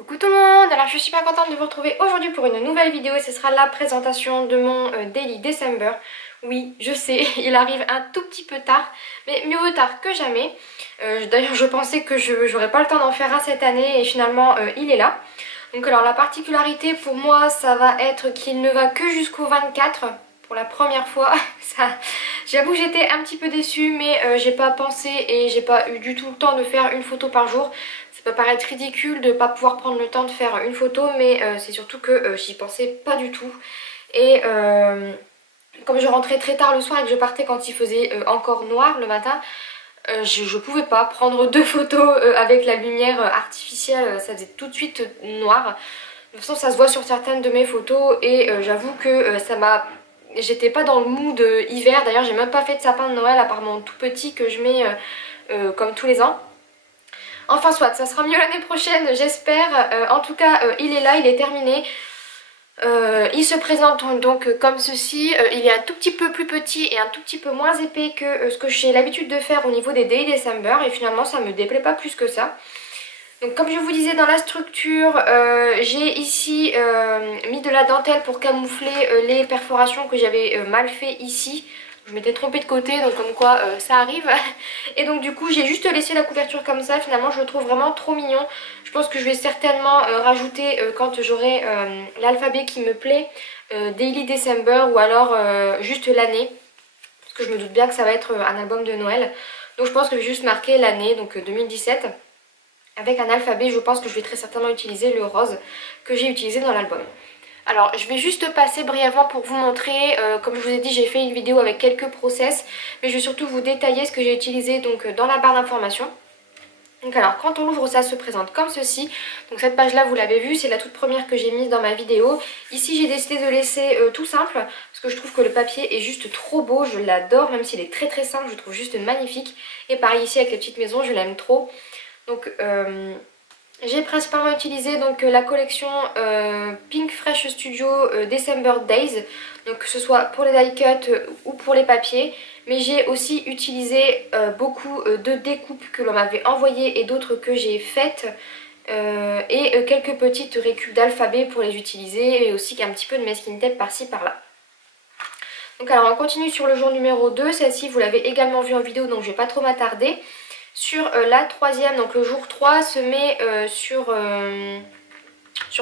Coucou tout le monde, alors je suis super contente de vous retrouver aujourd'hui pour une nouvelle vidéo et ce sera la présentation de mon Daily December. Oui, je sais, il arrive un tout petit peu tard, mais mieux vaut tard que jamais. D'ailleurs je pensais que j'aurais pas le temps d'en faire un cette année et finalement il est là. Donc alors la particularité pour moi ça va être qu'il ne va que jusqu'au 24 pour la première fois. J'avoue que j'étais un petit peu déçue mais j'ai pas pensé et j'ai pas eu du tout le temps de faire une photo par jour. Ça peut paraître ridicule de ne pas pouvoir prendre le temps de faire une photo mais c'est surtout que j'y pensais pas du tout. Et comme je rentrais très tard le soir et que je partais quand il faisait encore noir le matin, je pouvais pas prendre deux photos avec la lumière artificielle, ça faisait tout de suite noir. De toute façon ça se voit sur certaines de mes photos et j'avoue que ça m'a... J'étais pas dans le mood hiver, d'ailleurs j'ai même pas fait de sapin de Noël à part mon tout petit que je mets comme tous les ans. Enfin soit, ça sera mieux l'année prochaine j'espère. En tout cas il est là, il est terminé. Il se présente donc comme ceci. Il est un tout petit peu plus petit et un tout petit peu moins épais que ce que j'ai l'habitude de faire au niveau des Daily December et finalement ça me déplaît pas plus que ça. Donc comme je vous disais dans la structure, j'ai ici mis de la dentelle pour camoufler les perforations que j'avais mal fait ici. Je m'étais trompée de côté donc comme quoi ça arrive. Et donc du coup j'ai juste laissé la couverture comme ça, finalement je le trouve vraiment trop mignon. Je pense que je vais certainement rajouter quand j'aurai l'alphabet qui me plaît, Daily December ou alors juste l'année. Parce que je me doute bien que ça va être un album de Noël. Donc je pense que je vais juste marquer l'année, donc 2017. Avec un alphabet, je pense que je vais très certainement utiliser le rose que j'ai utilisé dans l'album. Alors je vais juste passer brièvement pour vous montrer, comme je vous ai dit j'ai fait une vidéo avec quelques process, mais je vais surtout vous détailler ce que j'ai utilisé donc dans la barre d'informations. Donc alors quand on l'ouvre ça se présente comme ceci, donc cette page là vous l'avez vu, c'est la toute première que j'ai mise dans ma vidéo. Ici j'ai décidé de laisser tout simple, parce que je trouve que le papier est juste trop beau, je l'adore, même s'il est très très simple, je le trouve juste magnifique. Et pareil ici avec les petites maisons, je l'aime trop. Donc j'ai principalement utilisé donc la collection Pink Fresh Studio December Days, donc que ce soit pour les die cuts ou pour les papiers, mais j'ai aussi utilisé beaucoup de découpes que l'on m'avait envoyées et d'autres que j'ai faites et quelques petites récup d'alphabet pour les utiliser et aussi un petit peu de masking tape par-ci par-là. Donc alors on continue sur le jour numéro 2, celle-ci vous l'avez également vue en vidéo donc je ne vais pas trop m'attarder. Sur la troisième, donc le jour 3 se met sur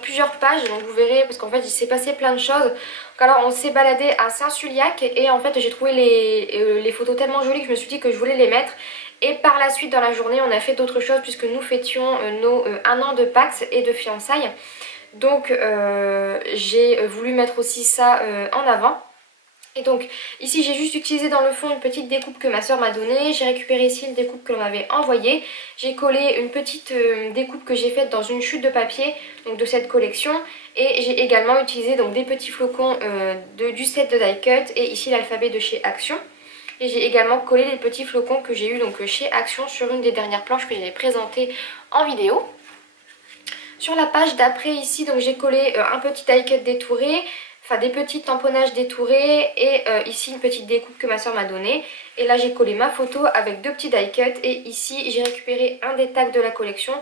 plusieurs pages, donc vous verrez parce qu'en fait il s'est passé plein de choses. Donc alors on s'est baladé à Saint-Suliac et en fait j'ai trouvé les photos tellement jolies que je me suis dit que je voulais les mettre. Et par la suite dans la journée on a fait d'autres choses puisque nous fêtions nos 1 an de Pax et de fiançailles. Donc j'ai voulu mettre aussi ça en avant. Et donc ici j'ai juste utilisé dans le fond une petite découpe que ma soeur m'a donnée. J'ai récupéré ici une découpe que l'on m'avait envoyée. J'ai collé une petite découpe que j'ai faite dans une chute de papier donc de cette collection. Et j'ai également utilisé donc des petits flocons du set de die cut et ici l'alphabet de chez Action. Et j'ai également collé les petits flocons que j'ai eu donc chez Action sur une des dernières planches que j'avais présentées en vidéo. Sur la page d'après ici donc j'ai collé un petit die cut détouré. Enfin des petits tamponnages détourés et ici une petite découpe que ma soeur m'a donnée. Et là j'ai collé ma photo avec deux petits die cuts et ici j'ai récupéré un des tags de la collection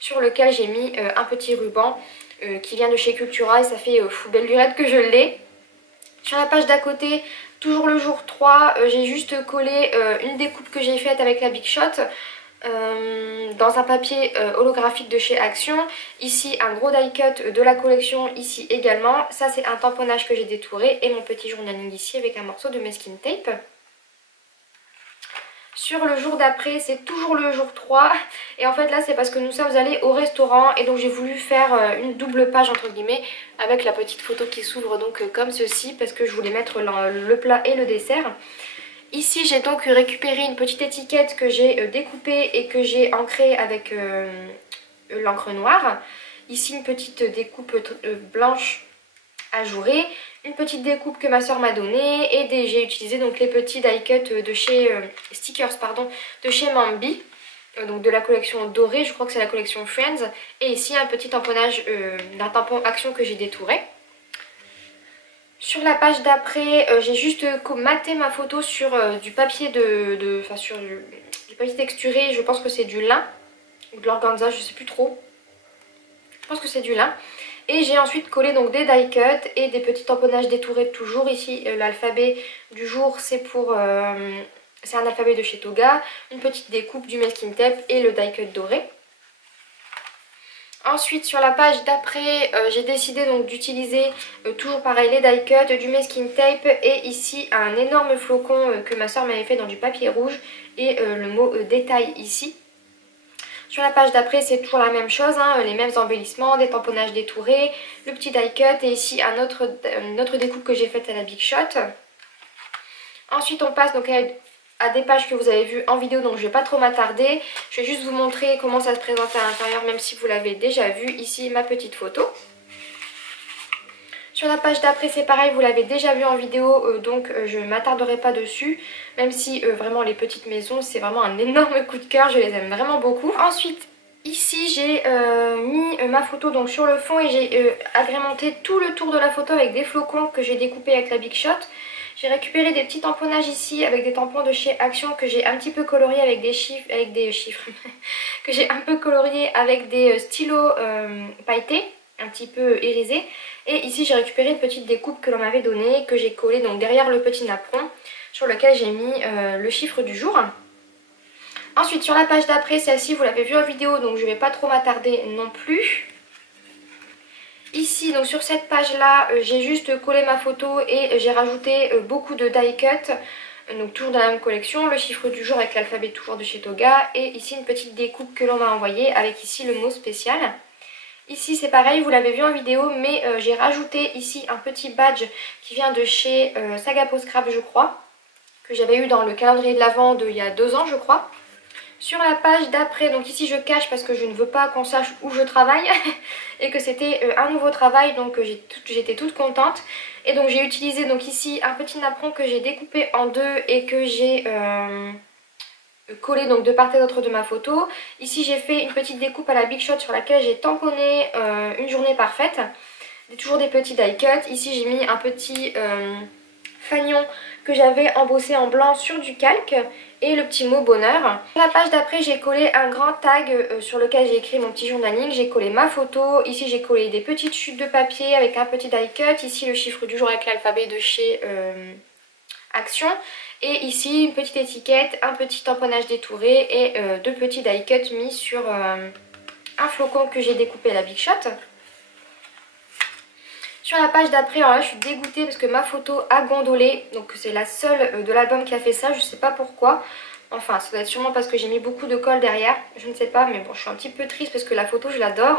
sur lequel j'ai mis un petit ruban qui vient de chez Cultura et ça fait belle lurette que je l'ai. Sur la page d'à côté, toujours le jour 3, j'ai juste collé une découpe que j'ai faite avec la Big Shot. Dans un papier holographique de chez Action. Ici un gros die cut de la collection, ici également. Ça c'est un tamponnage que j'ai détouré et mon petit journaling ici avec un morceau de masking tape. Sur le jour d'après, c'est toujours le jour 3 et en fait là c'est parce que nous sommes allés au restaurant et donc j'ai voulu faire une double page entre guillemets avec la petite photo qui s'ouvre donc comme ceci parce que je voulais mettre le plat et le dessert. Ici j'ai donc récupéré une petite étiquette que j'ai découpée et que j'ai ancrée avec l'encre noire. Ici une petite découpe blanche ajourée, une petite découpe que ma soeur m'a donnée et j'ai utilisé donc les petits die cut de chez stickers pardon, de chez Mambi. Donc de la collection dorée, je crois que c'est la collection Friends. Et ici un petit tamponnage d'un tampon Action que j'ai détouré. Sur la page d'après, j'ai juste maté ma photo sur du papier sur du papier texturé, je pense que c'est du lin ou de l'organza, je sais plus trop. pense que c'est du lin. Et j'ai ensuite collé donc des die cuts et des petits tamponnages détourés toujours. Ici l'alphabet du jour c'est c'est un alphabet de chez Toga, une petite découpe du masking tape et le die cut doré. Ensuite sur la page d'après j'ai décidé donc d'utiliser toujours pareil les die cuts, du masking tape et ici un énorme flocon que ma soeur m'avait fait dans du papier rouge et le mot détail ici. Sur la page d'après c'est toujours la même chose, hein, les mêmes embellissements, des tamponnages détourés, le petit die cut et ici une autre découpe que j'ai faite à la Big Shot. Ensuite on passe donc à des pages que vous avez vues en vidéo, donc je ne vais pas trop m'attarder. Je vais juste vous montrer comment ça se présente à l'intérieur, même si vous l'avez déjà vu. Ici ma petite photo. Sur la page d'après c'est pareil, vous l'avez déjà vu en vidéo, donc je ne m'attarderai pas dessus. Même si vraiment les petites maisons c'est vraiment un énorme coup de cœur, je les aime vraiment beaucoup. Ensuite ici j'ai mis ma photo donc sur le fond et j'ai agrémenté tout le tour de la photo avec des flocons que j'ai découpés avec la Big Shot. J'ai récupéré des petits tamponnages ici avec des tampons de chez Action que j'ai un petit peu coloriés avec des chiffres, que j'ai un peu coloriés avec des stylos pailletés, un petit peu irisés. Et ici j'ai récupéré une petite découpe que l'on m'avait donnée, que j'ai collée donc derrière le petit napperon sur lequel j'ai mis le chiffre du jour. Ensuite sur la page d'après, celle-ci vous l'avez vue en vidéo donc je ne vais pas trop m'attarder non plus. Ici donc sur cette page là j'ai juste collé ma photo et j'ai rajouté beaucoup de die cut, donc toujours dans la même collection, le chiffre du jour avec l'alphabet toujours de chez Toga et ici une petite découpe que l'on m'a envoyée avec ici le mot spécial. Ici c'est pareil, vous l'avez vu en vidéo mais j'ai rajouté ici un petit badge qui vient de chez Saga Post Scrap je crois, que j'avais eu dans le calendrier de l'Avent il y a 2 ans je crois. Sur la page d'après, donc ici je cache parce que je ne veux pas qu'on sache où je travaille et que c'était un nouveau travail, donc j'étais toute contente. Et donc j'ai utilisé donc ici un petit napperon que j'ai découpé en deux et que j'ai collé donc de part et d'autre de ma photo. Ici j'ai fait une petite découpe à la Big Shot sur laquelle j'ai tamponné une journée parfaite. Toujours des petits die cuts. Ici j'ai mis un petit fanion que j'avais embossé en blanc sur du calque et le petit mot bonheur. Sur la page d'après j'ai collé un grand tag sur lequel j'ai écrit mon petit journaling, j'ai collé ma photo, ici j'ai collé des petites chutes de papier avec un petit die cut, ici le chiffre du jour avec l'alphabet de chez Action et ici une petite étiquette, un petit tamponnage détouré et deux petits die cut mis sur un flocon que j'ai découpé à la Big Shot. Sur la page d'après, alors là je suis dégoûtée parce que ma photo a gondolé, donc c'est la seule de l'album qui a fait ça, je sais pas pourquoi. Enfin ça doit être sûrement parce que j'ai mis beaucoup de colle derrière, je ne sais pas, mais bon je suis un petit peu triste parce que la photo je l'adore.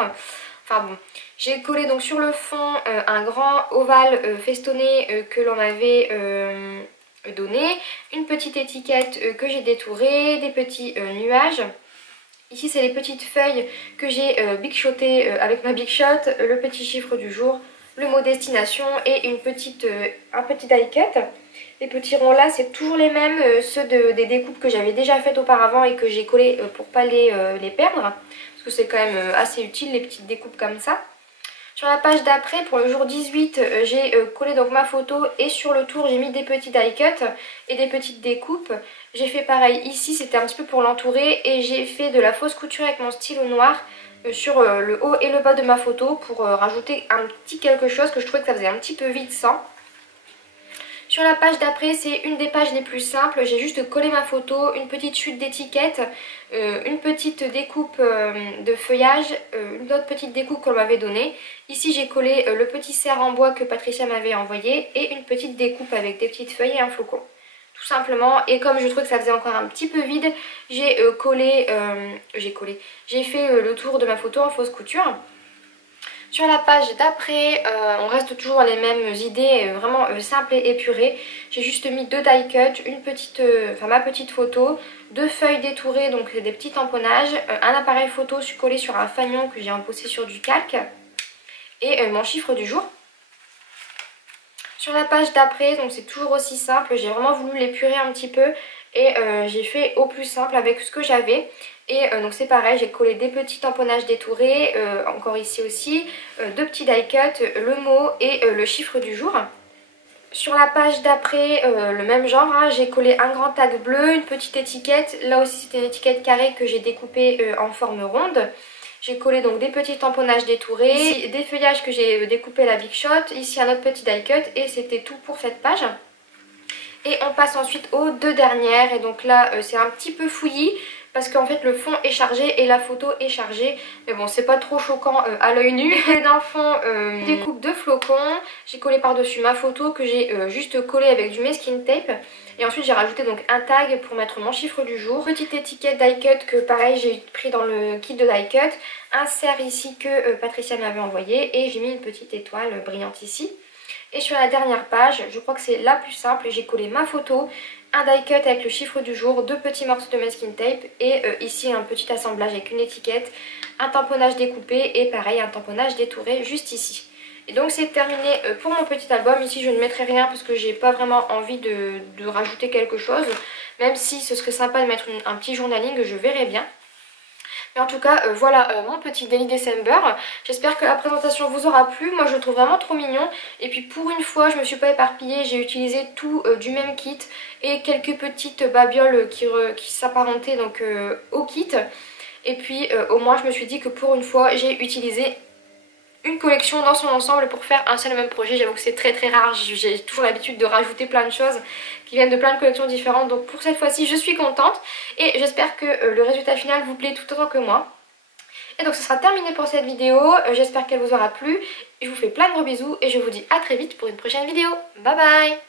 Enfin bon, j'ai collé donc sur le fond un grand ovale festonné que l'on m'avait donné, une petite étiquette que j'ai détourée, des petits nuages. Ici c'est les petites feuilles que j'ai big shotées avec ma Big Shot, le petit chiffre du jour, le mot destination et un petit die cut. Les petits ronds là c'est toujours les mêmes, ceux des découpes que j'avais déjà faites auparavant et que j'ai collé pour pas les perdre. Parce que c'est quand même assez utile les petites découpes comme ça. Sur la page d'après, pour le jour 18, j'ai collé donc ma photo et sur le tour j'ai mis des petits die cuts et des petites découpes. J'ai fait pareil ici, c'était un petit peu pour l'entourer et j'ai fait de la fausse couture avec mon stylo noir sur le haut et le bas de ma photo pour rajouter un petit quelque chose que je trouvais que ça faisait un petit peu vide sans. Sur la page d'après, c'est une des pages les plus simples. J'ai juste collé ma photo, une petite chute d'étiquette, une petite découpe de feuillage, une autre petite découpe qu'on m'avait donnée. Ici, j'ai collé le petit cerf en bois que Patricia m'avait envoyé et une petite découpe avec des petites feuilles et un flocon. Tout simplement, et comme je trouvais que ça faisait encore un petit peu vide, j'ai fait le tour de ma photo en fausse couture. Sur la page d'après, on reste toujours dans les mêmes idées, vraiment simples et épurées. J'ai juste mis deux die cuts, ma petite photo, deux feuilles détourées, donc des petits tamponnages, un appareil photo collé sur un fanion que j'ai embossé sur du calque et mon chiffre du jour. Sur la page d'après, donc c'est toujours aussi simple, j'ai vraiment voulu l'épurer un petit peu et j'ai fait au plus simple avec ce que j'avais. Et donc c'est pareil, j'ai collé des petits tamponnages détourés, encore ici aussi, deux petits die cut, le mot et le chiffre du jour. Sur la page d'après, le même genre, hein, j'ai collé un grand tag bleu, une petite étiquette, là aussi c'était une étiquette carrée que j'ai découpée en forme ronde. J'ai collé donc des petits tamponnages détourés, ici, des feuillages que j'ai découpés à la Big Shot, ici un autre petit die cut et c'était tout pour cette page. Et on passe ensuite aux deux dernières et donc là c'est un petit peu fouillis parce qu'en fait le fond est chargé et la photo est chargée. Mais bon, c'est pas trop choquant à l'œil nu. Et dans le fond, découpe de flocons. J'ai collé par-dessus ma photo que j'ai juste collé avec du masking tape. Et ensuite j'ai rajouté donc un tag pour mettre mon chiffre du jour. Petite étiquette die cut que pareil j'ai pris dans le kit de die cut. Un cerf ici que Patricia m'avait envoyé et j'ai mis une petite étoile brillante ici. Et sur la dernière page, je crois que c'est la plus simple, j'ai collé ma photo, un die cut avec le chiffre du jour, deux petits morceaux de masking tape et ici un petit assemblage avec une étiquette, un tamponnage découpé et pareil un tamponnage détouré juste ici. Et donc c'est terminé pour mon petit album. Ici je ne mettrai rien parce que j'ai pas vraiment envie de rajouter quelque chose, même si ce serait sympa de mettre un petit journaling, je verrai bien. Mais en tout cas voilà mon petit Daily December. J'espère que la présentation vous aura plu. Moi je le trouve vraiment trop mignon. Et puis pour une fois je me suis pas éparpillée. J'ai utilisé tout du même kit et quelques petites babioles qui s'apparentaient donc au kit. Et puis au moins je me suis dit que pour une fois j'ai utilisé une collection dans son ensemble pour faire un seul et même projet. J'avoue que c'est très rare, j'ai toujours l'habitude de rajouter plein de choses qui viennent de plein de collections différentes, donc pour cette fois-ci je suis contente et j'espère que le résultat final vous plaît tout autant que moi. Et donc ce sera terminé pour cette vidéo, j'espère qu'elle vous aura plu, je vous fais plein de gros bisous et je vous dis à très vite pour une prochaine vidéo. Bye bye.